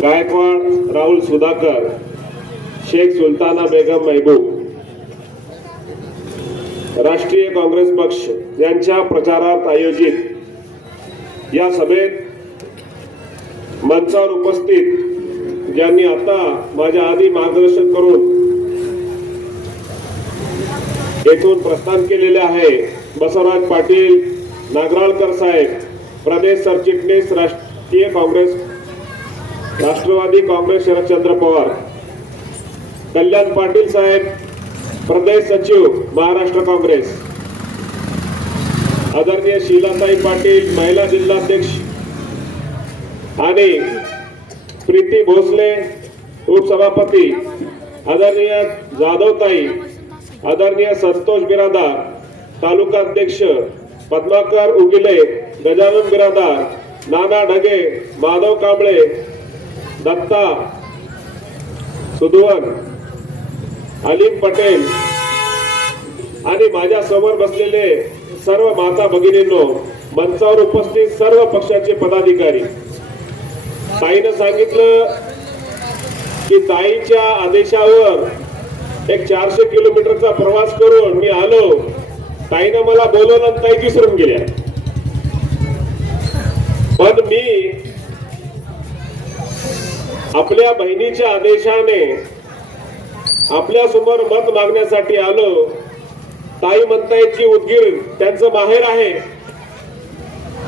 Gaikwad Rahul Sudhakar, Shaikh sultana Begum महबूब, राष्ट्रीय काँग्रेस पक्ष यांच्या प्रचारार्थ आयोजित या सभेत मंचावर उपस्थित ज्यांनी आता माझ्या आधी मार्गदर्शन करून येथून प्रस्थान केलेले आहे, बसवराज पाटील नागराळकर साहेब, प्रदेश सरचिटणीस राष्ट्रीय काँग्रेस राष्ट्रवादी काँग्रेस शरदचंद्र पवार, कल्याण पाटील साहेब, प्रदेश सचिव महाराष्ट्र काँग्रेस, आदरणीय शीलाताई पाटील महिला जिल्हाध्यक्ष आणि प्रीती भोसले उपसभापती, आदरणीय जाधवताई, आदरणीय संतोष बिरादार तालुका अध्यक्ष, पद्माकर उगिले, गजानन बिरादार, नाना ढगे, माधव कांबळे, दत्ता सुधवन, अलीम पटेल आणि माझ्या समोर बसलेले सर्व माता भगिनींनो, मंचावर उपस्थित सर्व पक्षाचे पदाधिकारी. ताईनं सांगितलं की ताईच्या आदेशावर एक 400 किलोमीटरचा प्रवास करून मी आलो. ताईनं मला बोलवलं आणि ताई विसरून गेल्या. पण मी आपल्या बहिणीच्या आदेशाने आपल्या समोर मत मागण्यासाठी आलो. ताई म्हणतायत की उदगीर त्यांचं माहेर आहे.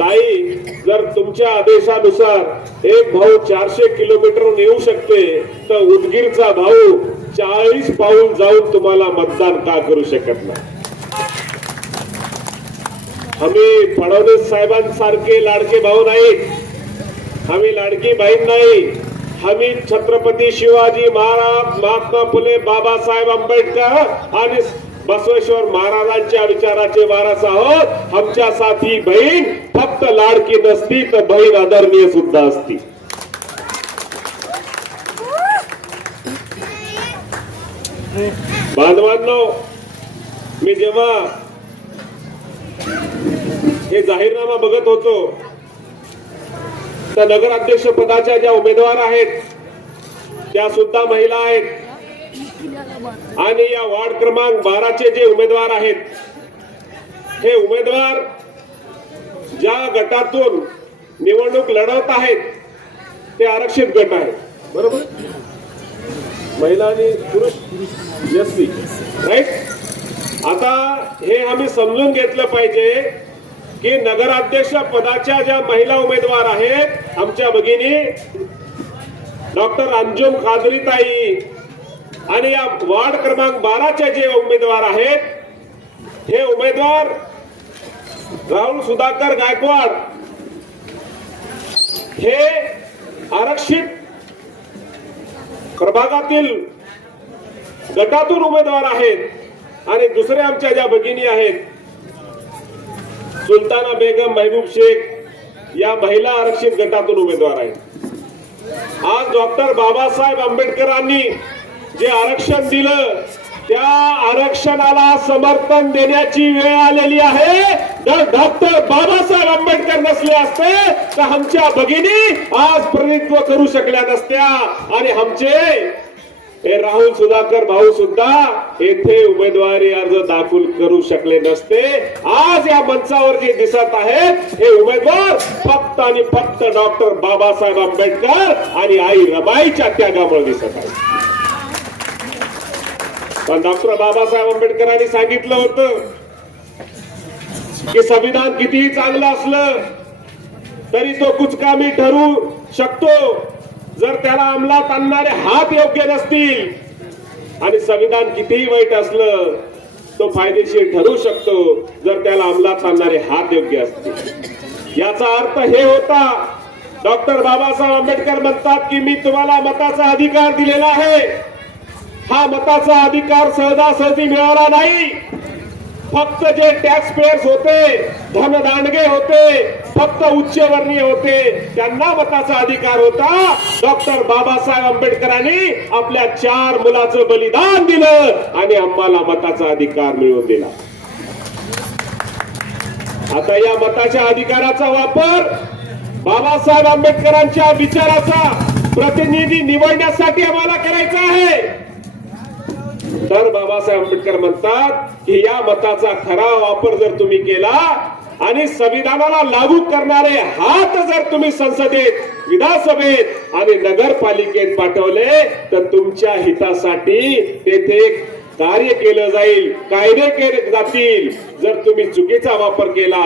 ताई, जर तुमच्या आदेशानुसार एक भाऊ 400 किलोमीटरहून येऊ शकते तर उदगीरचा भाऊ 40 पाऊल जाऊन तुम्हाला मतदान का करू शकत नाही? आम्ही फडणवीस साहेबांसारखे लाडके भाऊ नाहीत, आम्ही लाडकी बहीण नाही. आम्ही छत्रपती शिवाजी महाराज, महात्मा फुले, बाबासाहेब आंबेडकर आणि बसवेश्वर महाराजांच्या विचाराचे वारस आहोत. आमच्या साथी बहीण फक्त लाडकी नसती तर बहीण आदरणीय सुद्धा असती. बांधवांनो, मी जेव्हा हे जाहीरनामा बघत होतो तर नगराध्यक्ष पदाच्या ज्या उमेदवार आहेत त्या सुद्धा महिला आहेत आणि या वार्ड क्रमांक 12 चे जे उमेदवार आहेत, हे उमेदवार ज्या गटातून निवडणूक लढवत आहेत ते आरक्षित गट आहे. बरोबर, महिला आणि पुरुष एससी, राईट. आता हे आम्ही समजून घेतलं पाहिजे की नगराध्यक्ष पदाच्या ज्या महिला उमेदवार आहेत, आमच्या भगिनी डॉक्टर अंजुम कादरीताई आणि या वार्ड क्रमांक 12 चे जे उमेदवार आहेत, हे उमेदवार राहुल सुधाकर गायकवाड हे आरक्षित प्रभागातील गटातून उमेदवार आहेत आणि दुसऱ्या आमच्या ज्या भगिनी आहेत सुलताना बेगम महबूब शेख या महिला आरक्षित गटातून उमेदवार आहेत. आज डॉक्टर बाबासाहेब आंबेडकरांनी जे आरक्षण दिलं त्या आरक्षणाला समर्थन देण्याची वेळ आलेली आहे. जर डॉक्टर बाबासाहेब आंबेडकर नसले असते तर आमच्या भगिनी आज प्रतिनिधित्व करू शकल्या नसत्या आणि आमचे हे राहुल सुधाकर भाऊ सुद्धा येथे उमेदवारी अर्ज दाखल करू शकले नसते. आज या मंचावर जे दिसत आहेत हे उमेदवार फक्त आणि फक्त डॉक्टर बाबासाहेब आंबेडकर आणि आई रमाईच्या त्यागामुळे दिसत आहेत. पण डॉक्टर बाबासाहेब आंबेडकरांनी सांगितलं होतं की संविधान कितीही चांगलं असलं तरी तो कुचकामी ठरू शकतो जर त्याला अंमलात आणणारे हात योग्य नसतील, आणि संविधान कितीही वाईट असलं तो फायदेशीर ठरू शकतो जर त्याला अंमलात आणणारे हात योग्य असतील. याचा अर्थ हे होता, डॉक्टर बाबासाहेब आंबेडकर म्हणतात की मी तुम्हाला मताचा अधिकार दिलेला आहे. हा मताचा अधिकार सहजासहजी मिळाला नाही. फक्त जे टॅक्स पेयर्स होते, धनदांडगे होते, फक्त उच्चवर्णीय होते, त्यांना मताचा अधिकार होता. डॉक्टर बाबासाहेब आंबेडकरांनी आपल्या 4 मुलाचं बलिदान दिलं आणि आम्हाला मताचा अधिकार मिळवून दिला. आता या मताच्या अधिकाराचा वापर बाबासाहेब आंबेडकरांच्या विचाराचा प्रतिनिधी निवडण्यासाठी आम्हाला करायचं आहे. तर बाबासाहेब आंबेडकर म्हणतात की या मताचा खरा वापर जर तुम्ही केला आणि संविधानाला लागू करणारे हात जर तुम्ही संसदेत, विधानसभेत आणि नगरपालिकेत पाठवले तर तुमच्या हितासाठी तेथे कार्य केलं जाईल, कायदे केले जातील. जर तुम्ही चुकीचा वापर केला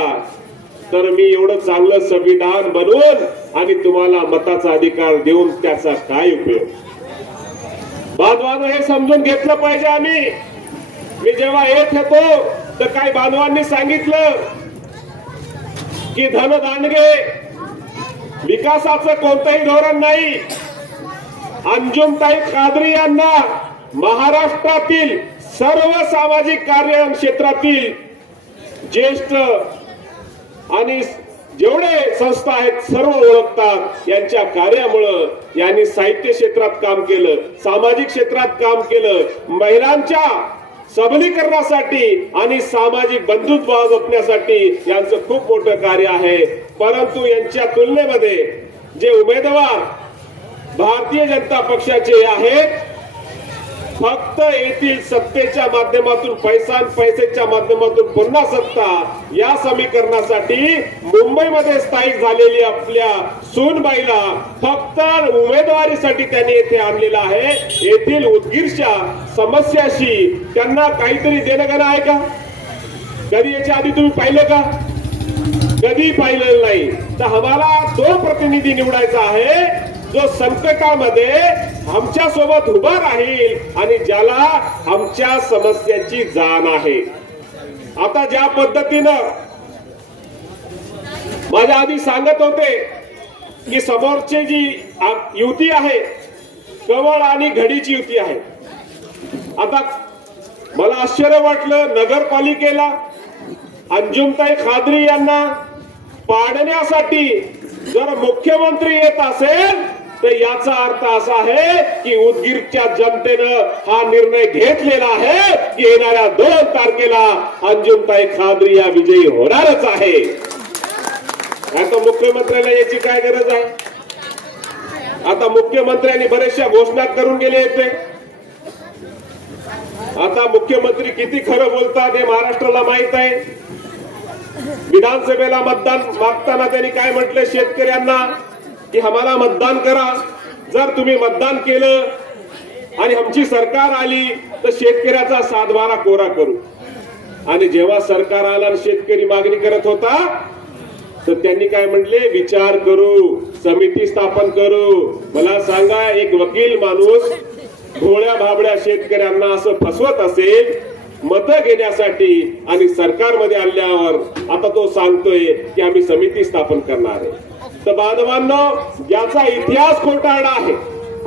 तर मी एवढं चांगलं संविधान बनवून आणि तुम्हाला मताचा अधिकार देऊन त्याचा काय उपयोग. बांधवांनो हे समजून घेतलं पाहिजे. आम्ही मी जेव्हा येत होतो तर काही बांधवांनी सांगितलं की धनदांडगे, विकासाचं कोणतंही धोरण नाही. अंजुमताई खादरी यांना महाराष्ट्रातील सर्व सामाजिक कार्य क्षेत्रातील ज्येष्ठ आणि जेवढे संस्था आहेत सर्व ओळखतात. यांच्या कार्यामुळं यांनी साहित्य क्षेत्रात काम केलं, सामाजिक क्षेत्रात काम केलं, महिलांच्या सबलीकरणासाठी आणि सामाजिक बंधुत्व जपण्यासाठी यांचं खूप मोठं कार्य आहे. परंतु यांच्या तुलनेमध्ये जे उमेदवार भारतीय जनता पक्षाचे आहेत फक्त येथील सत्तेच्या माध्यमातून पैशाच्या माध्यमातून पुन्हा सत्ता या समीकरणासाठी मुंबईमध्ये स्थायिक झालेली आपल्या सूनबाईला फक्त उमेदवारीसाठी त्यांनी येथे आणलेला आहे. येथील उदगीरच्या समस्याशी त्यांना काहीतरी देणं घेणं आहे का? कधी याच्या आधी तुम्ही पाहिलं का? कधी पाहिलेलं नाही. तर आम्हाला तो प्रतिनिधी निवडायचा आहे जो संकटामध्ये आमच्या सोबत उभा राहील आणि ज्याला आमच्या समस्यांची जाण आहे. आता ज्या पद्धतीनं माझ्या आधी सांगत होते की समोरची जी युती आहे कमळ आणि घडीची युती आहे. आता मला आश्चर्य वाटलं, नगरपालिकेला अंजुमताई खादरी यांना पाडण्यासाठी जर मुख्यमंत्री येत असेल तर याचा अर्थ असा आहे की उदगीरच्या जनतेनं हा निर्णय घेतलेला आहे की येणाऱ्या 2 तारखेला अंजुमताई खादरी या विजयी होणारच आहे. आता मुख्यमंत्र्याला याची काय गरज आहे? आता मुख्यमंत्र्यांनी बरेचशा घोषणा करून गेले होते. आता मुख्यमंत्री किती खरं बोलतात हे महाराष्ट्राला माहित आहे. विधानसभेला मतदान मागताना त्यांनी काय म्हटलं शेतकऱ्यांना की आम्हाला मतदान करा. जर तुम्ही मतदान केलं आणि आमची सरकार आली तर शेतकऱ्याचा 7-12 कोरा करू. आणि जेव्हा सरकार आला आणि शेतकरी मागणी करत होता तर त्यांनी काय म्हटले, विचार करू, समिती स्थापन करू. मला सांगा, एक वकील माणूस भोळ्या भाबड्या शेतकऱ्यांना असं फसवत असेल मतं घेण्यासाठी आणि सरकारमध्ये आल्यावर आता तो सांगतोय की आम्ही समिती स्थापन करणार आहे. तर बांधवांनो, याचा इतिहास खोटारडा आहे.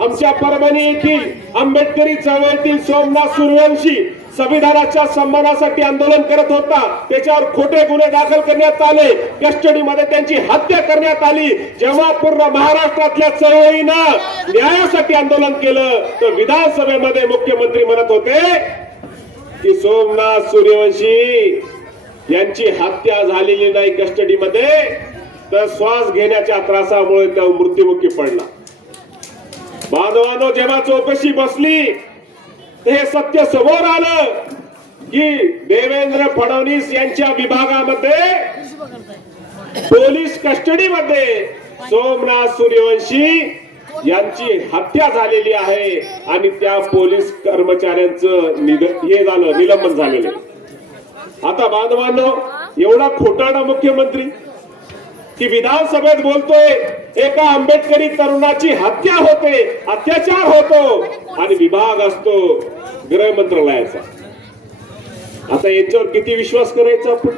आमच्या परभणी येथील आंबेडकरी चळवळीतील सोमनाथ सूर्यवंशी संविधानाच्या सन्मानासाठी आंदोलन करत होता. त्याच्यावर खोटे गुन्हे दाखल करण्यात आले, कस्टडीमध्ये त्यांची हत्या करण्यात आली. जेव्हा पूर्ण महाराष्ट्रातल्या चळवळीनं न्यायासाठी आंदोलन केलं तर विधानसभेमध्ये मुख्यमंत्री म्हणत होते की सोमनाथ सूर्यवंशी यांची हत्या झालेली नाही कस्टडीमध्ये, तर श्वास घेण्याच्या त्रासामुळे तो मृत्युमुखी पडला. बांधवांनो, जेव्हा चौकशी बसली तर हे सत्य समोर आलं की देवेंद्र फडणवीस यांच्या विभागामध्ये पोलीस कस्टडीमध्ये सोमनाथ सूर्यवंशी यांची हत्या झालेली आहे आणि त्या पोलीस कर्मचाऱ्यांचं निलंबन झालेलं. आता बांधवांनो, एवढा खोटारडा मुख्यमंत्री की विधानसभेत बोलतोय एका आंबेडकरी तरुणाची हत्या होते, अत्याचार होतो आणि विभाग असतो गृह मंत्रालयाचा. आता याच्यावर किती विश्वास करायचा आपण?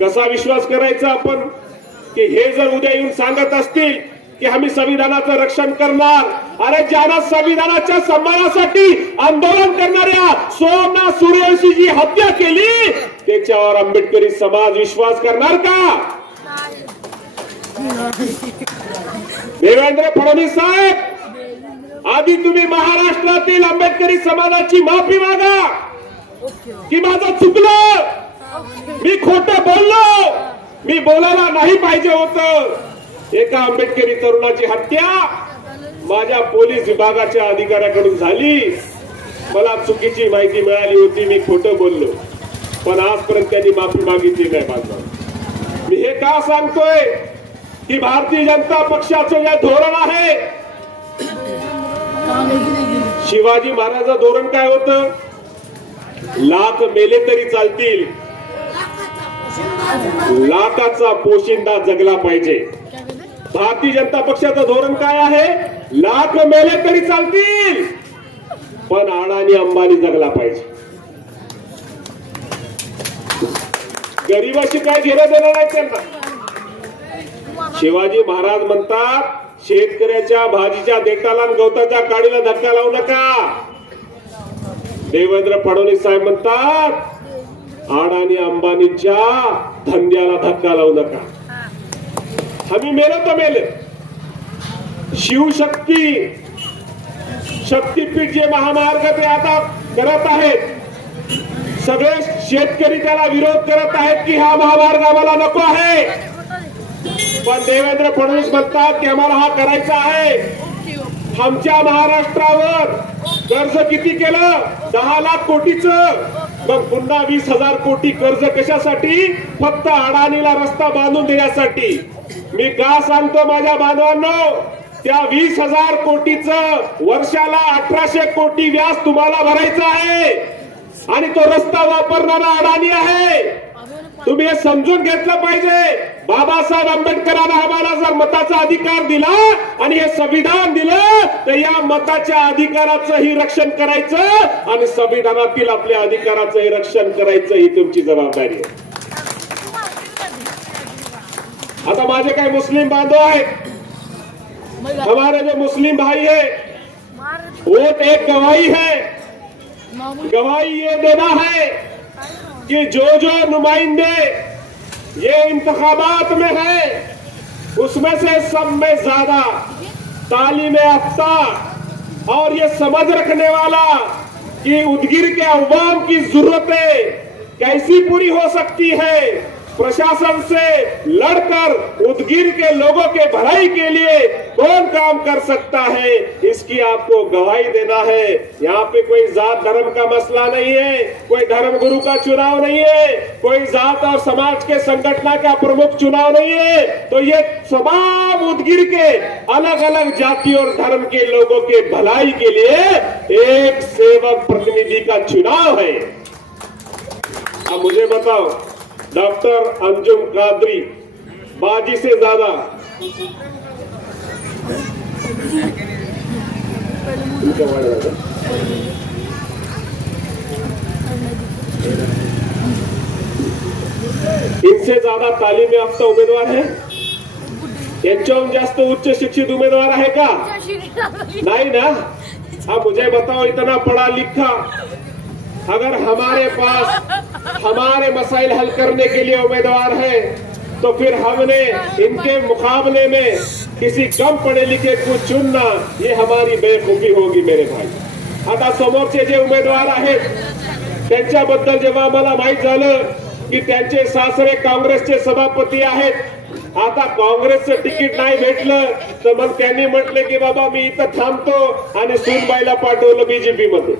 कसा विश्वास करायचा आपण की हे जर उद्या येऊन सांगत असतील की आम्ही संविधानाचं रक्षण करणार, अरे ज्यांना संविधानाच्या सन्मानासाठी आंदोलन करणाऱ्या सोमनाथ सूर्यवंशी जी हत्या केली त्याच्यावर आंबेडकरी समाज विश्वास करणार का? देवेंद्र फडणवीस साहेब, आधी तुम्ही महाराष्ट्रातील आंबेडकरी समाजाची माफी मागा की माझं चुकलं, मी खोटं बोललो, मी बोलायला नाही पाहिजे होतं. एका आंबेडकरी तरुणाची हत्या माझ्या पोलीस विभागाच्या अधिकाऱ्याकडून झाली. मला चुकीची माहिती मिळाली होती, मी खोटं बोललो, पण आजपर्यंत त्यांनी माफी मागितली नाही. बांधव, मी हे का सांगतोय की भारतीय जनता पक्षाचं जे धोरण आहे, शिवाजी महाराजांचं धोरण काय होतं? लाख मेले तरी चालतील, लाखाचा पोशिंदा जगला पाहिजे. भारतीय जनता पक्षाचं धोरण काय आहे? लाख मेले तरी चालतील, पण अडाणी अंबानी जगला पाहिजे. गरीबाशी काय घेणं देणं नाही त्यांना. शिवाजी महाराज म्हणतात, शेतकऱ्याच्या भाजीच्या देठाला आणि गवताच्या काडीला धक्का लावू नका. देवेंद्र फडणवीस साहेब म्हणतात, अडाणी अंबानीच्या धंद्याला धक्का लावू नका. आम्ही मेलो तर मेले. शिवशक्ती शक्तीपीठ जे महामार्ग ते आता करत आहेत, सगळे शेतकरी त्याला विरोध करत आहेत की हा महामार्ग आम्हाला नको आहे. पण देवेंद्र फडणवीस म्हणतात की आम्हाला हा करायचा आहे. आमच्या महाराष्ट्रावर कर्ज किती केलं? 10 लाख कोटीचं. मग पुन्हा 20,000 कोटी कर्ज कशासाठी? फक्त अडाणीला रस्ता बांधून देण्यासाठी. मी का सांगतो माझ्या बांधवांनो, त्या 20,000 कोटीचं वर्षाला 1800 कोटी व्याज तुम्हाला भरायचं आहे आणि तो रस्ता वापरणारा अडाणी आहे. तुम्ही हे समजून घेतलं पाहिजे. बाबासाहेब आंबेडकरांना आम्हाला जर मताचा अधिकार दिला आणि हे संविधान दिलं, तर या मताच्या अधिकाराचंही रक्षण करायचं आणि संविधानातील आपल्या अधिकाराचंही रक्षण करायचं, ही तुमची जबाबदारी आहे. आता माझे काही मुस्लिम बांधव आहेत, हमारे जो मुस्लिम भाई है, वोट एक गवाही है. गवाही ये देना है कि जो जो नुमाइंदे ये इंतखाबात में है, उसमें से सब में ज्यादा तालीम याफ्ता और ये समझ रखने वाला कि उदगिर के अवाम की जरूरतें कैसी पूरी हो सकती है, प्रशासन से लड़कर उदगिर के लोगों के भलाई के लिए कौन काम कर सकता है, इसकी आपको गवाही देना है. यहाँ पे कोई जात धर्म का मसला नहीं है, कोई धर्म गुरु का चुनाव नहीं है, कोई जात और समाज के संगठन का प्रमुख चुनाव नहीं है. तो ये तमाम उदगिर के अलग अलग जाति और धर्म के लोगों के भलाई के लिए एक सेवक प्रतिनिधि का चुनाव है. अब मुझे बताओ, डॉक्टर अंजुम कादरी बाजी से ज्यादा इनसे ज्यादा तालीम याफ्ता उम्मीदवार है? यांच्याहून जास्त उच्च शिक्षित उम्मीदवार आहे का? नहीं ना. अब मुझे बताओ, इतना पढ़ा लिखा अगर हमारे पास हमारे मसाइल हल करने के लिए उम्मीदवार है, तो फिर हमने इनके मुकाबले में किसी कम पढ़े लिखे को चुनना, ये हमारी बेवकूफी होगी मेरे भाई. आता समोरचे जे उमेदवार आहेत त्यांच्याबद्दल जेव्हा मला माहित झालं की त्यांचे सासरे काँग्रेसचे सभापती आहेत, आता काँग्रेसचं तिकीट नाही भेटलं, तर मग त्यांनी म्हटले की बाबा मी इथं थांबतो आणि सूनबाईला पाठवलं बीजेपी मध्ये.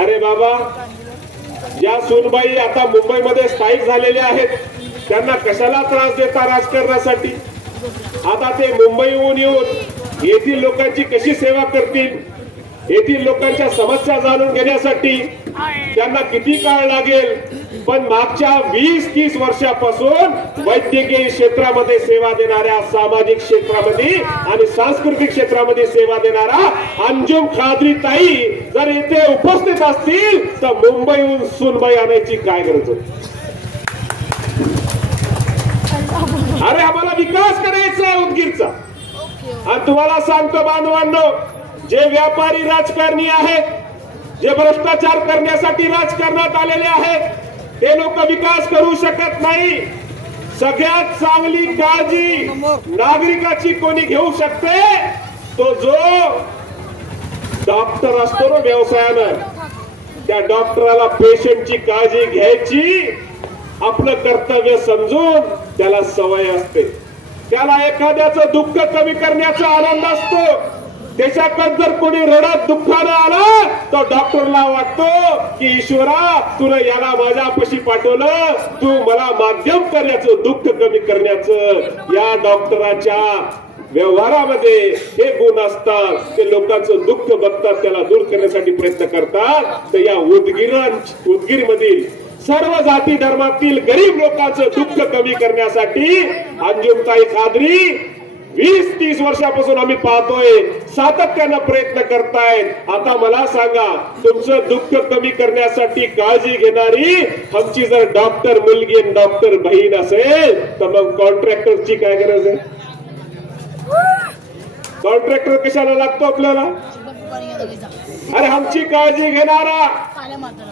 अरे बाबा, या सूनबाई आता मुंबईमध्ये स्थायिक झालेल्या आहेत, त्यांना कशाला त्रास देता राजकारणासाठी? आता ते मुंबईहून येऊन येथील लोकांची कशी सेवा करतील? येथील लोकांच्या समस्या जाणून घेण्यासाठी त्यांना किती काळ लागेल? पण मागच्या 20-30 वर्षापासून वैद्यकीय क्षेत्रामध्ये सेवा देणाऱ्या, सामाजिक क्षेत्रामध्ये आणि सांस्कृतिक क्षेत्रामध्ये सेवा देणारा अंजुम कादरी ताई जर येथे उपस्थित असतील, तर मुंबईहून सुनबाई आणायची काय गरज होती? अरे आम्हाला विकास करायचा आहे उदगीरचा. आणि तुम्हाला सांगतो बांधवांनो, जे व्यापारी राजकारणी आहेत, जे भ्रष्टाचार करण्यासाठी राजकारणात आलेले आहेत, ते लोक विकास करू शकत नाही. सगळ्यात चांगली काळजी नागरिकाची कोणी घेऊ शकते, तो जो डॉक्टर असतो ना व्यवसायानं, त्या डॉक्टराला पेशंटची काळजी घ्यायची आपलं कर्तव्य समजून त्याला सवय असते. त्याला एखाद्याचं दुःख कमी करण्याचा आनंद असतो. त्याच्याकडे जर कोणी रडत दुःखानं आला तर डॉक्टरला वाटतो की ईश्वरा तुला याला माझ्यापाशी पाठवलं, तू मला माध्यम करण्याचं, दुःख कमी करण्याचं. या डॉक्टरांच्या व्यवहारामध्ये हे गुण असतात. ते लोकांचं दुःख बघतात, त्याला दूर करण्यासाठी प्रयत्न करतात. तर या उदगीर मधील सर्व जाती धर्मातील गरीब लोकांचं दुःख कमी करण्यासाठी अंजुमताई कादरी 20-30 वर्षापासून आम्ही पाहतोय सातत्यानं प्रयत्न करतायत. आता मला सांगा, तुमचं दुःख कमी करण्यासाठी काळजी घेणारी आमची जर डॉक्टर मुलगी आणि डॉक्टर बहीण असेल तर मग कॉन्ट्रॅक्टरची काय गरज आहे? कॉन्ट्रॅक्टर कशाला लागतो आपल्याला? अरे आमची काळजी घेणारा,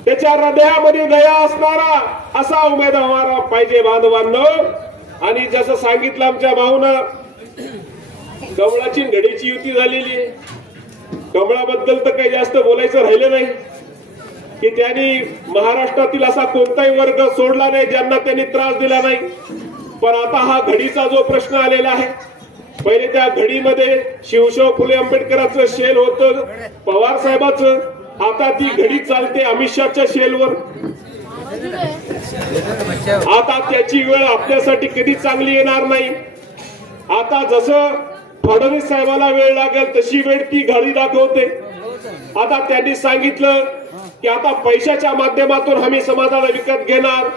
त्याच्या हृदयामध्ये दया असणारा असा उमेदवार पाहिजे बांधवांनो. आणि जसं सांगितलं आमच्या भाऊनं, कमळाची घडीची युती झालेली आहे. कमळाबद्दल तर काही जास्त बोलायचं राहिलं नाही की त्यांनी महाराष्ट्रातील असा कोणताही वर्ग सोडला नाही ज्यांना त्यांनी त्रास दिला नाही. पण आता हा घडीचा जो प्रश्न आलेला आहे, पहिले त्या घडीमध्ये शिवशाहू फुले आंबेडकरांचं शेल होतं, पवार साहेबांचं. आता ती घडी चालते अमित शहाच्या शेलवर. आता त्याची वेळ आपल्यासाठी कधी चांगली येणार नाही. आता जसं फडणवीस साहेबांना वेळ लागेल तशी वेळ ती घडी दाखवते. आता त्यांनी सांगितलं की आता पैशाच्या माध्यमातून आम्ही समाजाला विकत घेणार.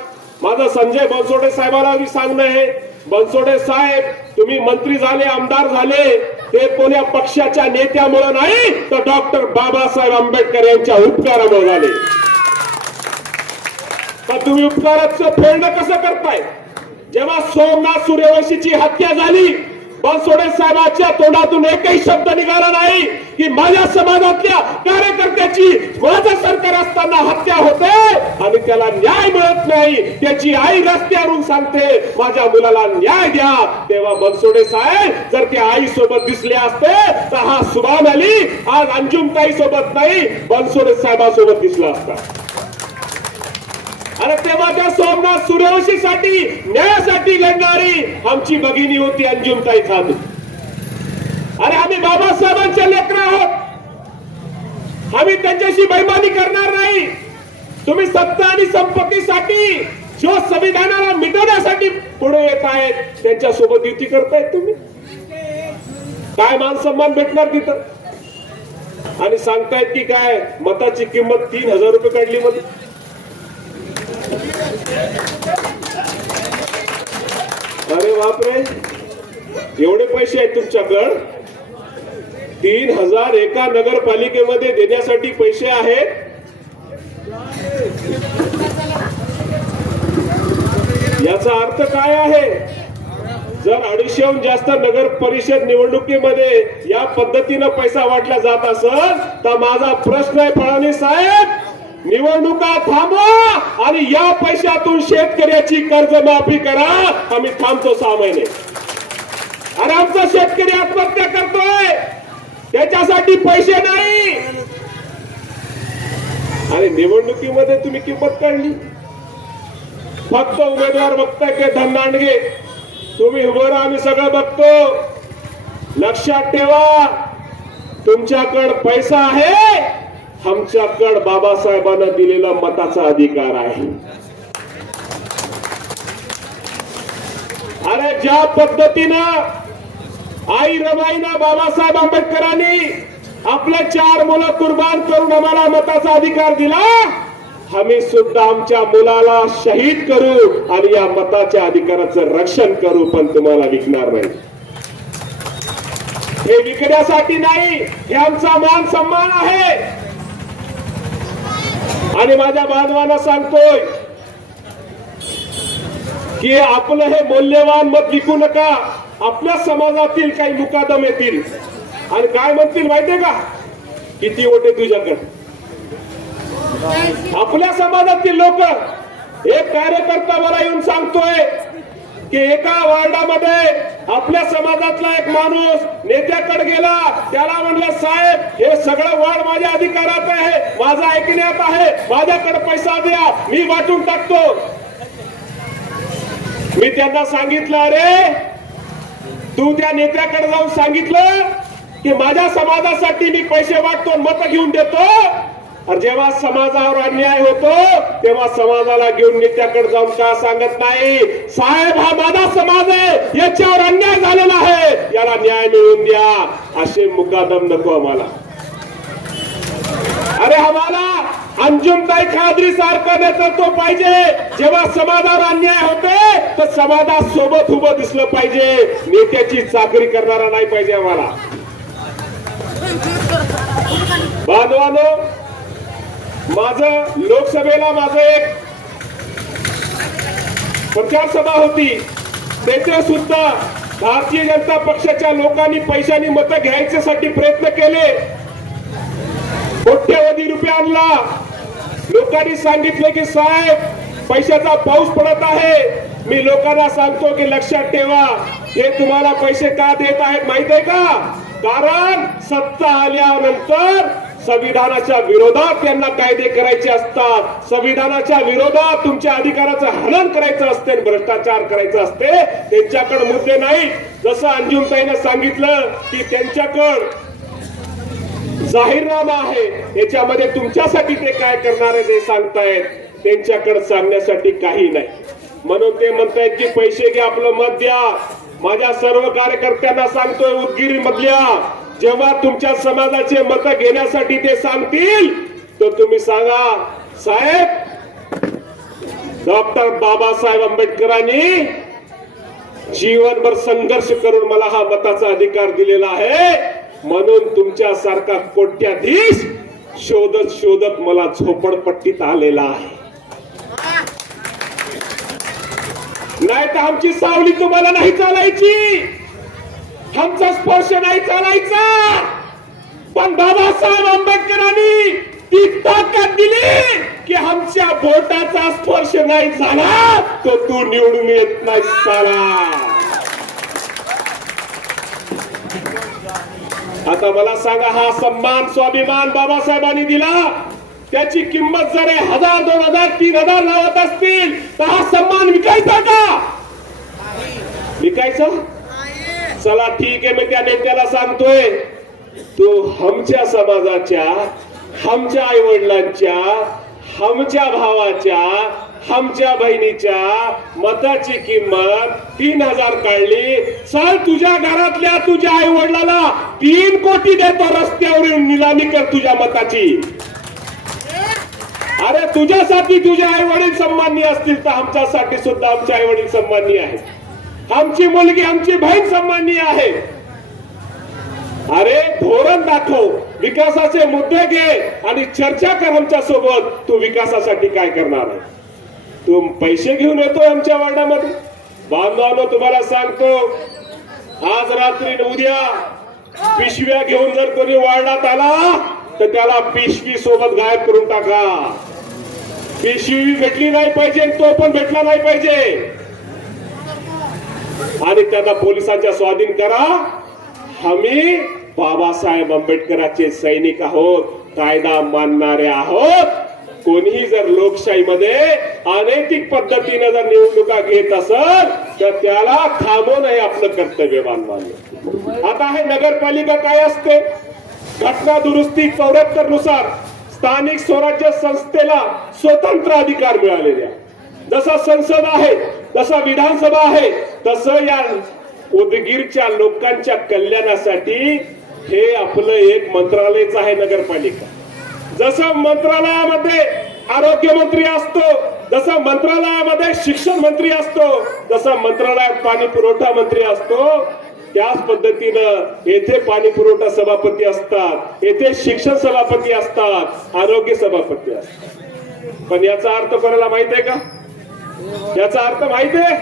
माझं संजय बनसोडे साहेबांना मी सांगणं आहे, बनसोडे साहेब तुम्ही मंत्री झाले, आमदार झाले, ते कोण्या पक्षाच्या नेत्यामुळे नाही तर डॉक्टर बाबासाहेब आंबेडकर यांच्या उपकारामुळे झाले. तर तुम्ही उपकाराचं फेडणं कसं करताय? जेव्हा सोमनाथ सूर्यवंशीची हत्या झाली, बनसोडे साहेबांच्या तोंडातून एकही शब्द निघाला नाही की माझ्या समाजातल्या कार्यकर्त्याची माझं सरकार असताना हत्या होते आणि त्याला न्याय मिळत नाही. त्याची आई रस्त्यावरून सांगते माझ्या मुलाला न्याय द्या. तेव्हा बनसोडे साहेब जर त्या आई सोबत दिसले असते तर हा सुभान अली आज अंजुमताई सोबत नाही, बनसोडे साहेबांसोबत दिसला असता. अरे तेव्हा त्या सोमनाथ सूर्यवंशीसाठी, न्यायासाठी लढणारी आमची भगिनी होती अंजुमताई खान. अरे आम्ही बाबासाहेबांचे लेकर आहोत, आम्ही त्यांच्याशी बेईमानी करणार नाही. तुम्ही सत्ता आणि संपत्तीसाठी जो संविधानाला मिटवण्यासाठी पुढे येत आहेत त्यांच्या सोबत युती करतायत तुम्ही. काय मान सन्मान भेटणार तिथं? आणि सांगतायत की काय मताची किंमत 3000 रुपये काढली मध्ये. अरे बापरे, एवढे पैसे आहेत तुमच्याकडे? 3000 एका नगरपालिकेमध्ये देण्यासाठी पैसे आहेत? याचा अर्थ काय आहे? जर 250हून जास्त नगर परिषद निवडणुकीमध्ये या पद्धतीनं पैसा वाटला जात असेल तर माझा प्रश्न आहे फडणवीस साहेब, निवडणुका थांबवा आणि या पैशातून शेतकऱ्याची कर्जमाफी करा. आम्ही थांबतो 6 महिने. अरे आमचा शेतकरी आत्महत्या करतोय, त्याच्यासाठी पैसे नाही. आणि निवडणुकीमध्ये तुम्ही किंमत काढली. फक्त उमेदवार बघताय की धनदांडगे, तुम्ही उभं राहा, आम्ही सगळं बघतो. लक्षात ठेवा, तुमच्याकडे पैसा आहे, आमच्याकडे बाबासाहेबांना दिलेला मताचा अधिकार आहे. अरे ज्या पद्धतीनं आई रमाईनं बाबासाहेब आंबेडकरांनी आपले 4 मुलं कुर्बान करून आम्हाला मताचा अधिकार दिला, आम्ही सुद्धा आमच्या मुलाला शहीद करू आणि या मताच्या अधिकाराचं रक्षण करू, पण तुम्हाला विकणार नाही. हे विकण्यासाठी नाही, हे आमचा मान सन्मान आहे. आणि माझ्या बांधवांना सांगतोय की आपलं हे मौल्यवान मत विकू नका. आपल्या समाजातील काही मुकादम येतील आणि काय म्हणतील माहितीये का, किती वोटे तुझ्याकडे. आपल्या समाजातील लोक, एक कार्यकर्ता मला येऊन सांगतोय की एका वार्डामध्ये आपल्या समाजातला एक माणूस नेत्याकडे गेला, त्याला म्हणलं साहेब हे सगळं वार्ड माझ्या अधिकारात आहे, माझा ऐकण्यात आहे, माझ्याकडे पैसा द्या, मी वाटून टाकतो. मी त्यांना सांगितलं अरे तू त्या नेत्याकडे जाऊन सांगितलं की माझ्या समाजासाठी मी पैसे वाटतो, मत घेऊन देतो, आणि जेव्हा समाजावर अन्याय होतो तेव्हा समाजाला घेऊन नेत्याकडे जाऊन का सांगत नाही, साहेब हा माझा समाज आहे, याच्यावर अन्याय झालेला आहे, याला न्याय मिळवून द्या, असे मुकादम नको आम्हाला. अरे आम्हाला अंजुमताई खादरी सारखं नेतृत्व पाहिजे. जेव्हा समाजावर अन्याय होते तर समाजात सोबत उभं दिसलं पाहिजे, नेत्याची चाकरी करणारा नाही पाहिजे आम्हाला. बांधवानो, लोकसभेला माझं एक प्रचार सभा होती, त्याचे सुद्धा भारतीय जनता पक्षाच्या लोकांनी पैशानी मतं घ्यायच्यासाठी प्रयत्न केले, कोट्यवधी रुपये आणला. लोकांनी सांगितलं की साहेब पैशाचा पाऊस पडत आहे. मी लोकांना सांगतो की लक्षात ठेवा, हे तुम्हाला पैसे का देत आहेत माहित आहे का? कारण सत्ता आल्यानंतर संविधानाच्या विरोधात त्यांना कायदे करायचे असतात, संविधानाच्या विरोधात तुमच्या अधिकाराचं हनन करायचं असते, भ्रष्टाचार करायचं असते. त्यांच्याकडे मुद्दे नाही. जसं अंजुमताईनं सांगितलं की त्यांच्याकडे जाहीरनामा आहे, याच्यामध्ये तुमच्यासाठी ते काय करणार आहे ते सांगतायत, त्यांच्याकडे सांगण्यासाठी काही नाही. म्हणून ते म्हणतायत की पैसे घ्या, आपलं मत द्या. माझ्या सर्व कार्यकर्त्यांना सांगतोय, उदगीर मधल्या जेव्हा तुमच्या समाजाचे मत घेण्यासाठी ते सांगतील तर तुम्ही सांगा, साहेब डॉक्टर बाबासाहेब आंबेडकरांनी जीवनभर संघर्ष करून मला हा मताचा अधिकार दिलेला आहे, म्हणून तुमच्यासारखा कोट्याधीश शोधत शोधत मला झोपडपट्टीत आलेला आहे. नाही तर आमची सावली तुम्हाला नाही चालायची, आमचा स्पर्श नाही चालायचा. पण बाबासाहेब आंबेडकरांनी ती ताकद दिली की आमच्या बोटाचा स्पर्श नाही झाला तर तू निवडून येत नाही साला. आता मला सांगा, हा सन्मान स्वाभिमान बाबासाहेबांनी दिला, त्याची किंमत जर 1000, 2000, 3000 लावत असतील तर हा सन्मान विकायचा का? विकायचा? चला ठीक आहे, मी त्या नेत्याला सांगतोय, तू आमच्या समाजाच्या, आमच्या आई वडिलांच्या, आमच्या भावाच्या, आमच्या बहिणीच्या मताची किंमत 3000 काढली, चल तुझ्या घरातल्या तुझ्या आई वडिलाला 3 कोटी देतो, रस्त्यावर येऊन निलामी कर तुझ्या मताची. अरे तुझ्यासाठी तुझे आई वडील सन्माननीय असतील तर आमच्यासाठी सुद्धा आमचे आई वडील सन्माननीय आहेत, आमची मुलगी आमची बहीण सन्माननीय आहे. अरे धोरण दाखव, विकासाचे मुद्दे घे आणि चर्चा कर आमच्या सोबत. तू विकासासाठी काय करणार आहे? तू पैसे घेऊन येतोय आमच्या वार्डामध्ये. बांधवांनो, तुम्हाला सांगतो, आज रात्री उद्या पिशव्या घेऊन जर कोणी वार्डात आला तर त्याला पिशवी सोबत गायब करून टाका. पिशवी भेटली नाही पाहिजे, तो पण भेटला नाही पाहिजे, आणि त्यांना पोलिसांच्या स्वाधीन करा. आम्ही बाबासाहेब आंबेडकरांचे सैनिक आहोत, कायदा मानणारे आहोत. कोणीही जर लोकशाहीमध्ये अनैतिक पद्धतीने जर निवडणुका घेत असेल तर त्याला थांबवणं हे आपलं कर्तव्य मानलं. आता हे नगरपालिका काय असते? घटना दुरुस्ती 74 नुसार स्थानिक स्वराज्य संस्थेला स्वतंत्र अधिकार मिळालेले आहे. जसा संसद आहे, जसा विधानसभा आहे, तसं या उदगीरच्या लोकांच्या कल्याणासाठी हे आपलं एक मंत्रालयच आहे, नगरपालिका. जसं मंत्रालयामध्ये आरोग्य मंत्री असतो, जसं मंत्रालयामध्ये शिक्षण मंत्री असतो, जसं मंत्रालयात पाणी पुरवठा मंत्री असतो, त्याच पद्धतीनं येथे पाणी पुरवठा सभापती असतात, येथे शिक्षण सभापती असतात, आरोग्य सभापती असतात. पण याचा अर्थ कोणाला माहित आहे का? याचा अर्थ माहित आहे?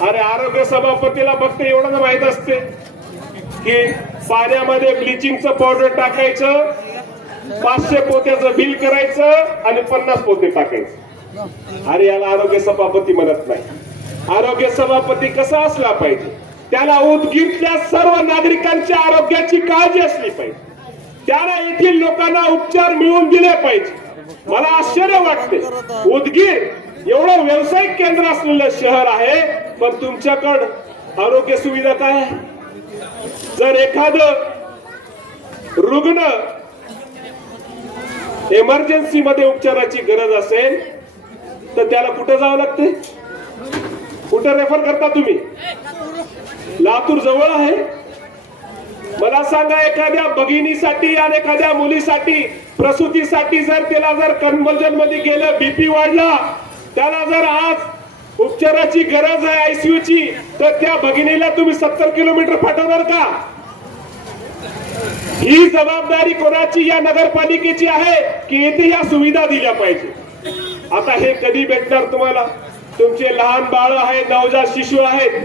अरे आरोग्य सभापतीला फक्त एवढं माहित असते की पाण्यामध्ये ब्लिचिंगचं पावडर टाकायचं, 500 पोत्याचं बिल करायचं आणि 50 पोते टाकायचं. अरे याला आरोग्य सभापती म्हणत नाही. आरोग्य सभापती कसा असला पाहिजे? त्याला उदगीरच्या सर्व नागरिकांच्या आरोग्याची काळजी असली पाहिजे, त्याला येथील लोकांना उपचार मिळवून दिले पाहिजे. मला आश्चर्य वाटते, उदगीर एवढं व्यावसायिक केंद्र असलेलं शहर आहे, पण तुमच्याकडं आरोग्य सुविधा काय आहे? जर एखादं रुग्ण इमर्जन्सी मध्ये उपचाराची गरज असेल तर त्याला कुठं जावं लागते? कुठं रेफर करता तुम्ही? लातूर जवळ आहे. मला सांगा, एखाद्या भगिनीसाठी आणि एखाद्या मुलीसाठी प्रसूतीसाठी जर त्याला जर कन्व्हर्जन मध्ये गेलं, बीपी वाढला, त्याला जर आज उपचाराची गरज आहे आयसीयूची, तर त्या भगिनीला तुम्ही 70 किलोमीटर पाठवणार का? ही जबाबदारी कोणाची? या नगरपालिकेची आहे की येथे या सुविधा दिल्या पाहिजे. आता हे कधी भेटणार तुम्हाला? तुमचे लहान बाळ आहे, नवजात शिशु आहेत,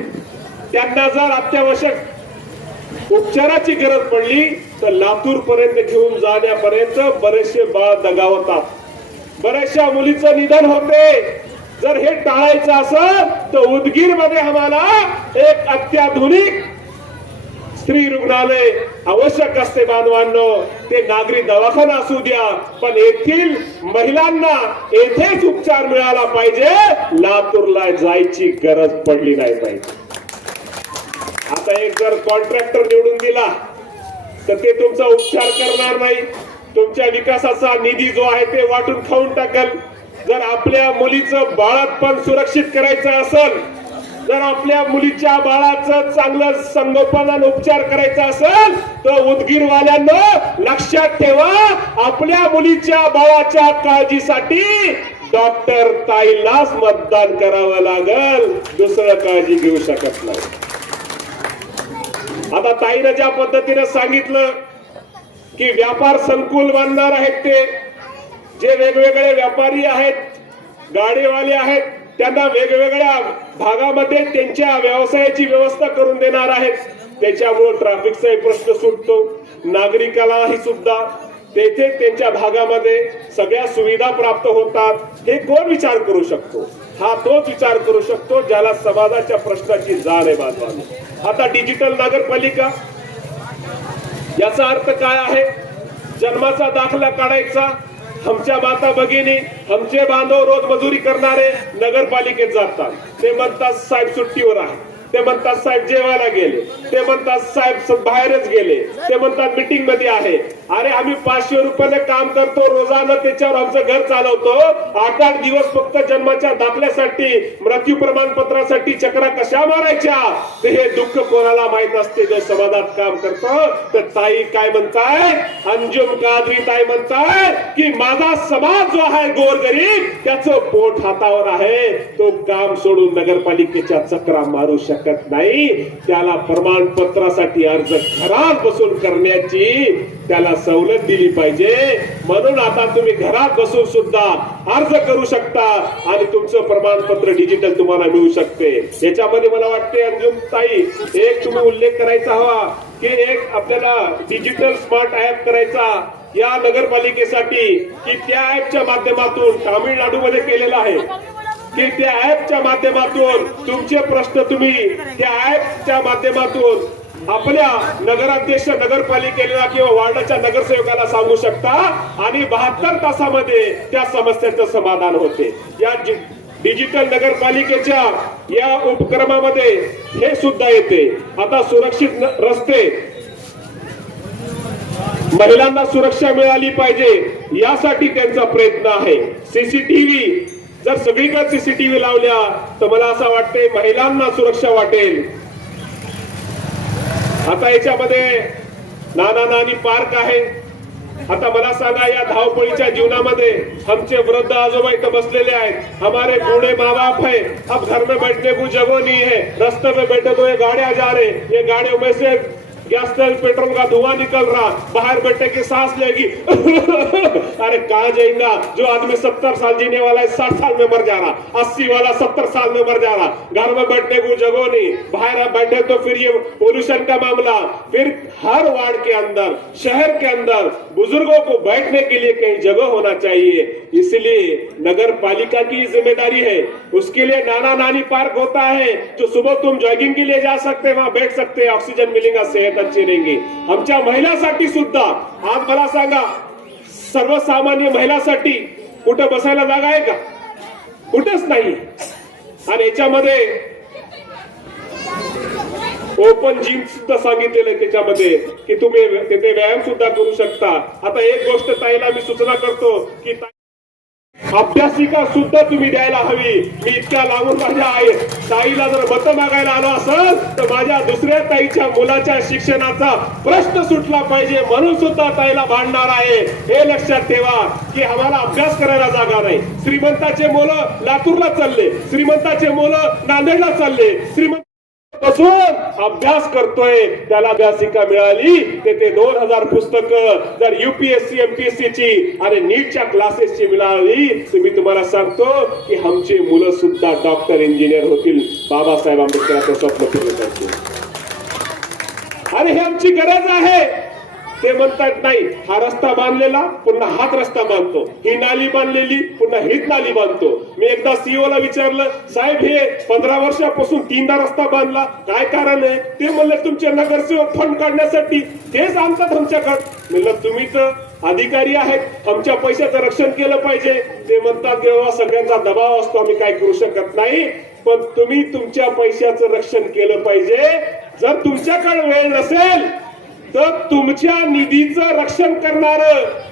त्यांना जर अत्यावश्यक उपचाराची गरज पडली तर लातूर पर्यंत घेऊन जाण्यापर्यंत बरेचसे बाळ दगावतात, बऱ्याचशा मुलीचं निधन होते. जर हे टाळायचं असेल तर उदगीर मध्ये आम्हाला एक अत्याधुनिक स्त्री रुग्णालय आवश्यक असते बांधवांनो. ते नागरी दवाखाना असू द्या, पण येथील महिलांना येथेच उपचार मिळाला पाहिजे, लातूरला जायची गरज पडली नाही पाहिजे. आता एक जर कॉन्ट्रॅक्टर निवडून दिला तर ते तुमचा उपचार करणार नाही, तुमच्या विकासाचा निधी जो आहे ते वाटून खाऊन टाकल. जर आपल्या मुलीचं बाळातपण सुरक्षित करायचं असेल, जर आपल्या मुलीच्या बाळाचं चांगलं संगोपन आणि उपचार करायचा असेल तर उदगीरवाल्यांनो लक्षात ठेवा, आपल्या मुलीच्या बाळाच्या काळजीसाठी डॉक्टर ताईलाच मतदान करावं लागल, दुसरं काळजी घेऊ शकत नाही. आता ताईनं ज्या पद्धतीने सांगितलं की व्यापार संकुल बांधणार आहेत, ते जे वेगवेगळे व्यापारी आहेत, गाडीवाले आहेत, त्यांना वेगवेगळ्या भागामध्ये त्यांच्या व्यवसायाची व्यवस्था करून देणार आहेत. त्याच्यामुळे ट्रॅफिकचा प्रश्न सुटतो, नागरिकालाही सुद्धा तेथे त्यांच्या भागामध्ये सगळ्या सुविधा प्राप्त होतात. हे कोण विचार करू शकतो? हा तोच विचार करू शकतो ज्याला समाजाच्या प्रश्नाची जाण आहे बांधवांनो. आता डिजिटल नगरपालिका याचा अर्थ काय आहे? जन्माचा दाखला काढायचा, आमच्या माता भगिनी, आमचे बांधव रोज मजुरी करणारे नगरपालिकेत जातात. ते म्हणतात साहेब सुट्टीवर आहे, ते म्हणतात साहेब जेवायला गेले, ते म्हणतात साहेब बाहेरच गेले, ते म्हणतात मीटिंग मध्ये आहे. अरे आम्ही 500 रुपयाने काम करतो रोजानं, त्याच्यावर आमचं घर चालवतो. 8-8 दिवस फक्त जन्माच्या दाखल्यासाठी, मृत्यू प्रमाणपत्रासाठी चक्रा कशा मारायच्या? ते हे दुःख कोणाला माहित असते जे समाजात काम करतो. तर ताई काय म्हणताय, अंजुम कादरी ताई म्हणताय की माझा समाज जो आहे गोरगरीब, त्याचं पोट हातावर आहे, तो काम सोडून नगरपालिकेच्या चक्रा मारू शकत नाही. त्याला प्रमाणपत्रासाठी अर्ज घरात बसून करण्याची त्याला सवलत दिली पाहिजे. म्हणून आता तुम्ही घरात बसून सुद्धा अर्ज करू शकता आणि तुमचं प्रमाणपत्र डिजिटल तुम्हाला मिळू शकते. याच्यामध्ये मला वाटते अंजुम ताई, एक तुम्ही उल्लेख करायचा हवा की एक आपल्याला डिजिटल स्मार्ट ऍप करायचा या नगरपालिकेसाठी, की त्या ऍपच्या माध्यमातून तामिळनाडूमध्ये केलेलं आहे की त्या ऍपच्या माध्यमातून तुमचे प्रश्न तुम्ही त्या ऍपच्या माध्यमातून आपल्या नगराध्यक्ष, नगरपालिकेला किंवा वार्डाच्या नगरसेवकाला सांगू शकता आणि 72 तासामध्ये त्या समस्येचं समाधान होते. या डिजिटल नगरपालिकेच्या या उपक्रमामध्ये हे सुद्धा येते. आता सुरक्षित रस्ते, महिलांना सुरक्षा मिळाली पाहिजे यासाठी त्यांचा प्रयत्न आहे. सीसीटीव्ही जर सगळीकडे सीसीटीव्ही लावल्या तर मला असं वाटते महिलांना सुरक्षा वाटेल. आता याच्यामध्ये नाना नानी पार्क आहे. आता मला सांगा, या धावपळीच्या जीवनामध्ये आमचे वृद्ध आजोबा इथं बसलेले आहेत, हमारे बूढ़े माँ बाप है, अब घर में बैठने को जगह नहीं है, रास्ते में बैठे तो ये गाड़ियां जा रहे, ये गाड़ियों में से गैस तेल पेट्रोल का धुआं निकल रहा, बाहर बैठे की सांस लेगी अरे कहाँ जाएगा? जो आदमी 70 साल जीने वाला है 60 साल में मर जा रहा, 80 वाला 70 साल में मर जा रहा, घर में बैठने को जगह नहीं, बाहर बैठे तो फिर ये पोल्यूशन का मामला, फिर हर वार्ड के अंदर, शहर के अंदर बुजुर्गों को बैठने के लिए कहीं जगह होना चाहिए. इसलिए नगर पालिका की जिम्मेदारी है. उसके लिए नाना नानी पार्क होता है, जो सुबह तुम जॉगिंग के लिए जा सकते, वहां बैठ सकते, ऑक्सीजन मिलेगा, सेहत अच्छी रहेगी. आमच्या महिलांसाठी सुद्धा आज मला सांगा, सर्वसामान्य महिलांसाठी कुठे बसायला जागा आहे का? कुठेच नाही. आणि याच्यामध्ये ओपन जिम सुद्धा सांगितलेलं आहे त्याच्यामध्ये की तुम्ही तिथे व्यायाम सुद्धा करू शकता. आता एक गोष्ट ताईला मी सूचना करतो की अभ्यासिका सुद्धा तुम्ही द्यायला हवी. मी इतक्या लावून माझ्या ताईला जर मत मागायला आलो असेल तर माझ्या दुसऱ्या ताईच्या मुलाच्या शिक्षणाचा प्रश्न सुटला पाहिजे म्हणून सुद्धा ताईला भांडणार आहे. हे लक्षात ठेवा की आम्हाला अभ्यास करायला जागा नाही. श्रीमंताचे मुलं लातूरला चालले, श्रीमंताचे मुलं नांदेडला चालले, श्रीमंत बसून अभ्यास करतोय त्याला अभ्यासिका मिळाली. ते 2000 पुस्तकं जर UPSC MPSC ची आणि नीटच्या क्लासेसची मिळाली तर मी तुम्हाला सांगतो की आमची मुलं सुद्धा डॉक्टर इंजिनियर होतील, बाबासाहेब आंबेडकरांचं स्वप्न पूर्ण करतील. आणि हे आमची गरज आहे. ते म्हणतात नाही हा रस्ता बांधलेला पुन्हा हाच रस्ता बांधतो, ही नाली बांधलेली पुन्हा हीच नाली बांधतो. मी एकदा CEO ला विचारलं, साहेब हे 15 वर्षापासून 3दा रस्ता बांधला, काय कारण आहे? ते म्हणले तुमचे नगरसेवक फंड काढण्यासाठी तेच आणतात आमच्याकडे. म्हणलं तुम्ही तर अधिकारी आहेत, आमच्या पैशाचं रक्षण केलं पाहिजे. ते म्हणतात तेव्हा सगळ्यांचा दबाव असतो, आम्ही काय करू शकत नाही, पण तुम्ही तुमच्या पैशाचं रक्षण केलं पाहिजे. जर तुमच्याकडे वेळ नसेल तर तुमच्या निधीचं रक्षण करणार,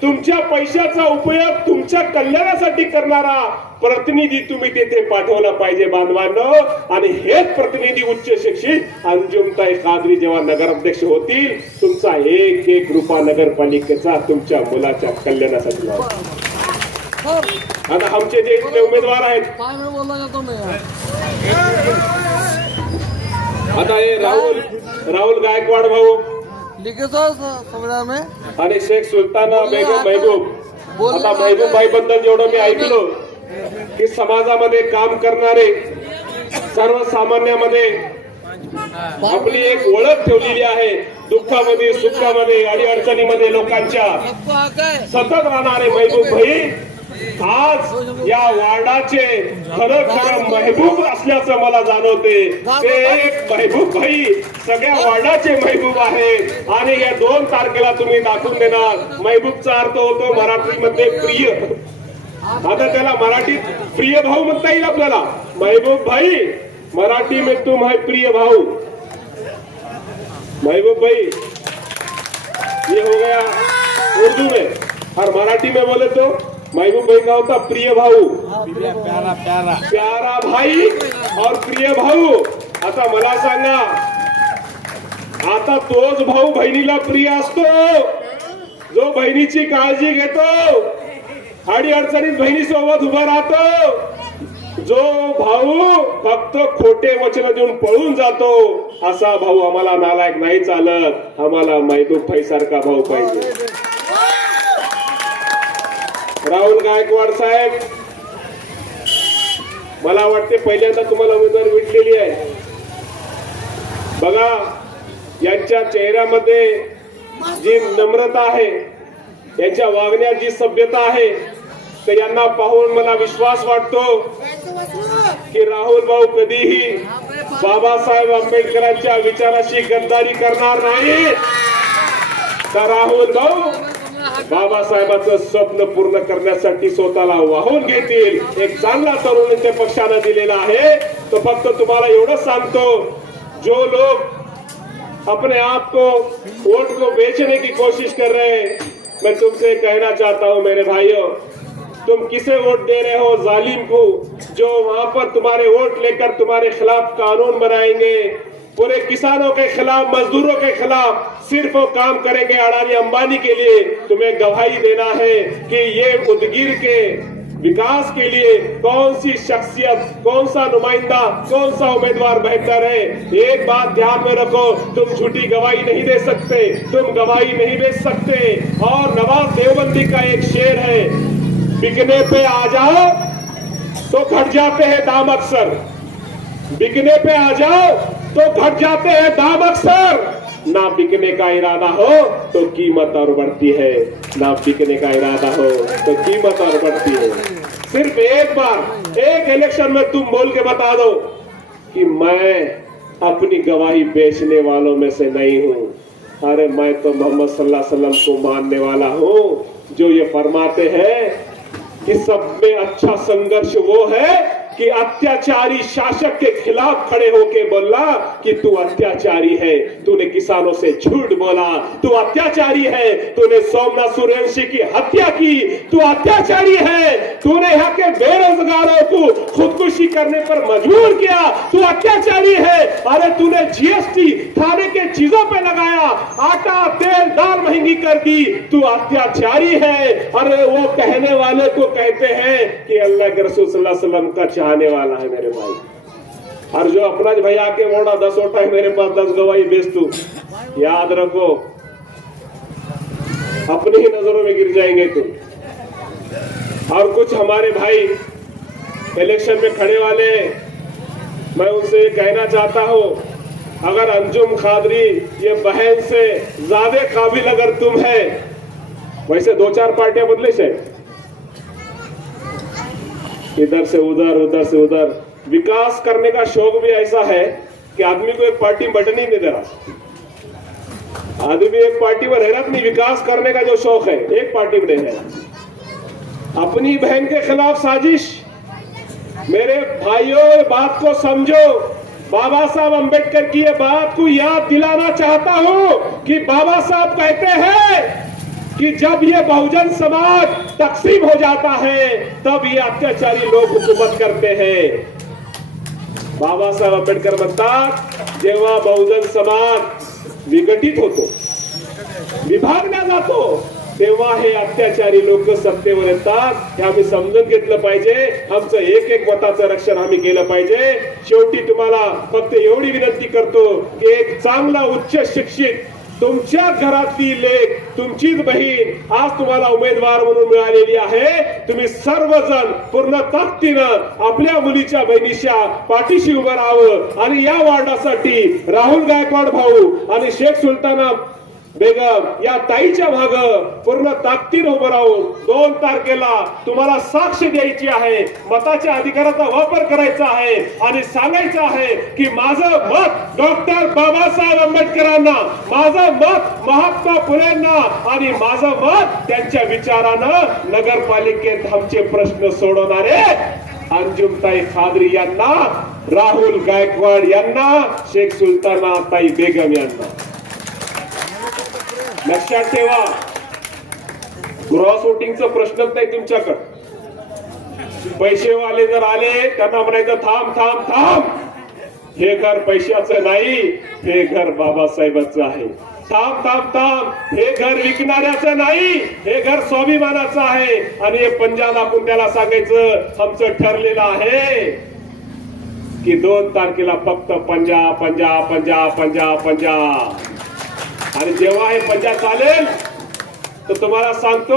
तुमच्या पैशाचा उपयोग तुमच्या कल्याणासाठी करणारा प्रतिनिधी तुम्ही तिथे पाठवला पाहिजे बांधवांनो. आणि हेच प्रतिनिधी उच्च शिक्षित अंजुमताई कादरी जेव्हा नगराध्यक्ष होतील तुमचा एक रुपया नगरपालिकेचा तुमच्या मुलाच्या कल्याणासाठी. आता आमचे जे इथले उमेदवार आहेत, आता हे राहुल गायकवाड भाऊ आणि शेख सुलताना बेगम महबूब. आता महबूबबाई बद्दल जेवढं मी ऐकलो की समाजामध्ये काम करणारे सर्वसामान्यामध्ये आपली एक ओळख ठेवलेली आहे. दुःखामध्ये सुखामध्ये अडीअडचणीमध्ये लोकांच्या सतत राहणारे महबूबभाई आज या वार्डाचे खरं महबूब असल्याचं मला जाणवते. ते एक महबूब भाई सगळ्या वार्डाचे महबूब आहेत. आणि या 2 तारखेला तुम्ही दाखवून देणार. महबूबचा अर्थ होतो मराठीमध्ये प्रिय. आता त्याला मराठीत प्रिय भाऊ म्हणता येईल आपल्याला. महबूब भाई मराठी में तुम है प्रिय भाऊ. महबूब भाई ये हो गया उर्दू में, और मराठी में बोले तो महबूब भाई का होता प्रिय भाऊ, प्यारा भाई और प्रिय भाऊ. आता मला सांगा, आता तोच भाऊ बहिणीला प्रिय असतो जो बहिणीची काळजी घेतो, अडीअडचणीत बहिणी सोबत उभा राहतो. जो भाऊ फक्त खोटे वचन देऊन पळून जातो असा भाऊ आम्हाला नालायक नाही चालत. आम्हाला महबूब भाई सारखा भाऊ पाहिजे. राहुल गायकवाड साहेब, मला वाटते पहिल्यांदा तुम्हाला उमेदवारी भेटलेली आहे. बघा यांच्या चेहऱ्यामध्ये जी नम्रता आहे, यांच्या वागण्यात जी सभ्यता आहे, तर यांना पाहून मला विश्वास वाटतो की राहुल भाऊ कधीही बाबासाहेब आंबेडकरांच्या विचाराशी गद्दारी करणार नाही. तर राहुल भाऊ बाबासाहेबांचं स्वप्न पूर्ण करण्यासाठी स्वतःला वाहून घेतील. एक चांगला तरुण त्या पक्षानं दिलेला आहे. तो फक्त तुम्हाला एवढं सांगतो, जो लोग अपने आप को वोट को बेचने की कोशिश कर रहे हैं, मैं तुमसे कहना चाहता हूं मेरे भाइयों, तुम किसे वोट दे रहे हो? जालिम को, जो वहां पर तुम्हारे वोट लेकर तुम्हारे खिलाफ कानून बनाएंगे, पूरे किसानों के खिलाफ, मजदूरों के खिलाफ सिर्फ वो काम करेंगे अडानी अंबानी के लिए. तुम्हें गवाही देना है कि ये उदगीर के विकास के लिए कौन सी शख्सियत, कौन सा नुमाइंदा, कौन सा उम्मीदवार बेहतर है. एक बात ध्यान में रखो, तुम झूठी गवाही नहीं दे सकते, तुम गवाही नहीं बेच सकते. और नवाब देवबंदी का एक शेर है, बिकने पे आ जाओ तो घट जाते हैं दाम अक्सर, बिकने पे आ जाओ तो घट जाते हैं दाम अक्सर. ना बिकने का इरादा हो तो कीमत और बढ़ती है, ना बिकने का इरादा हो तो कीमत और बढ़ती है. सिर्फ एक बार एक इलेक्शन में तुम बोल के बता दो कि मैं अपनी गवाही बेचने वालों में से नहीं हूं. अरे मैं तो मोहम्मद सल्लल्लाहु अलैहि वसल्लम को मानने वाला हूं, जो ये फरमाते हैं कि सब में अच्छा संघर्ष वो है कि अत्याचारी शासक के खिलाफ खड़े होके बोलना कि तू अत्याचारी है, तूने किसानों से झूठ बोला, तू अत्याचारी है, तूने सोमनाथ सूर्यवंशी की हत्या की, तू अत्याचारी है, तूने यहाँ के बेरोजगारों को खुदकुशी करने पर मजबूर किया, तू अत्याचारी है, अरे तूने जीएसटी खाने के चीजों पे लगाया, आटा तेल दाल महंगी कर दी, तू अत्याचारी है। अरे वो कहने वाले को कहते हैं कि अल्लाह के रसूल सल्लल्लाहु अलैहि वसल्लम का चाहने वाला है मेरे भाई। और जो अपना भाई आके बोला 10 ओटा है मेरे पास, 10 गवाही बेच तू, याद रखो अपनी ही नजरों में गिर जाएंगे तुम। और कुछ हमारे भाई इलेक्शन में खड़े वाले, मैं उनसे ये कहना चाहता हूं, अगर अंजुम खादरी ये बहन से ज्यादा काबिल अगर तुम है, वैसे 2-4 पार्टियां बदले से, इधर से उधर उधर से उधर, विकास करने का शौक भी ऐसा है कि आदमी को एक पार्टी बटन ही नहीं दे रहा, आदमी एक पार्टी में रहना नहीं, विकास करने का जो शौक है एक पार्टी में नहीं रहना। अपनी बहन के खिलाफ साजिश, मेरे भाइयों बात को समझो, बाबा साहब अंबेडकर की ये बात को याद दिलाना चाहता हूं कि बाबा साहब कहते हैं कि जब ये बहुजन समाज तकसीम हो जाता है तब ये अत्याचारी लोग हुकूमत करते हैं। बाबा साहेब आंबेडकर म्हणतात जेव्हा बहुजन समाज विघटित होतो, विभागला जातो, तेव्हा हे अत्याचारी लोक सत्तेवर येतात। हे आम्ही समजून घेतलं पाहिजे, आमचं एक एक मताचं रक्षण आम्ही केलं पाहिजे। शेवटी तुम्हाला फक्त एवढी विनंती करतो की एक चांगला उच्च शिक्षित तुमच्या घरातली लेक, तुमचीच बहीण आज तुम्हाला उमेदवार म्हणून मिळालेली आहे, तुम्ही सर्वजण पूर्ण ताकदीनं आपल्या मुलीच्या बहिणीच्या पाठीशी उभं राहावं आणि या वार्डासाठी राहुल गायकवाड भाऊ आणि शेख सुलताना बेगम या ताईच्या माग पूर्ण ताकदीनं उभं राहून 2 तारखेला तुम्हाला साक्ष द्यायची आहे, मताच्या अधिकाराचा वापर करायचा आहे आणि सांगायचं आहे की माझं मत डॉक्टर बाबासाहेब आंबेडकरांना, माझं मत महात्मा फुलेंना आणि माझं मत त्यांच्या विचारानं नगरपालिकेत आमचे प्रश्न सोडवणारे अंजुमताई खादरी यांना, राहुल गायकवाड यांना, शेख सुलताना ताई बेगम यांना लक्षात ठेवा। क्रॉस वोटिंगचा प्रश्नच नाही तुमच्याकडे। पैसेवाले जर आले त्यांना म्हणायचं थांब थांब थांब, हे घर पैशाचं नाही, हे घर बाबासाहेबांचं आहे। थांब थांब थांब, हे घर विकणाऱ्याचं नाही, हे घर स्वाभिमानाचं आहे। आणि हे पंजा दाखवून त्याला सांगायचं आमचं ठरलेलं आहे की 2 तारखेला फक्त पंजा पंजा पंजा पंजा पंजा। आणि जेव्हा हे पंजा चालेल तर तुम्हाला सांगतो,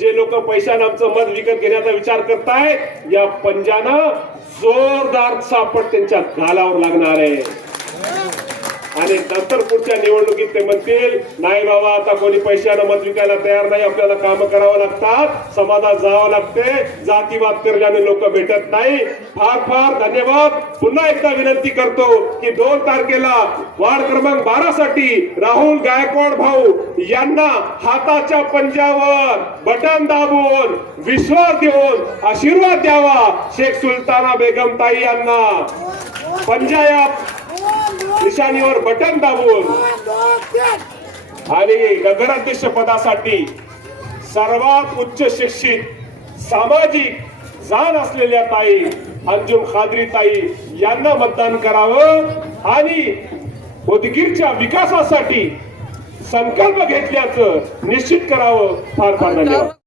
जे लोक पैशाने आमचं मत विकत घेण्याचा विचार करताय, या पंजानं जोरदार सापट त्यांच्या गालावर लागणार आहे। आणि नंतर पुढच्या निवडणुकीत ते म्हणतील नाही बाबा आता कोणी पैशानं मत विकायला तयार नाही, आपल्याला काम करावं लागतात, समाजात जावं लागते, जातीवाद करल्याने लोक भेटत नाही। फार फार धन्यवाद। पुन्हा एकदा विनंती करतो की 2 तारखेला वार्ड क्रमांक 12 साठी राहुल गायकवाड भाऊ यांना हाताच्या पंजावर बटन दाबून विश्वास देऊन आशीर्वाद द्यावा। शेख सुलताना बेगम ताई यांना पंजा या निशाणीवर बटन दाबून आणि नगराध्यक्ष पदासाठी सर्वात उच्च शिक्षित सामाजिक जाण असलेल्या ताई अंजुम खादरी ताई यांना मतदान करावं आणि उदगीरच्या विकासासाठी संकल्प घेतल्याचं निश्चित करावं। फार फार धन्यवाद।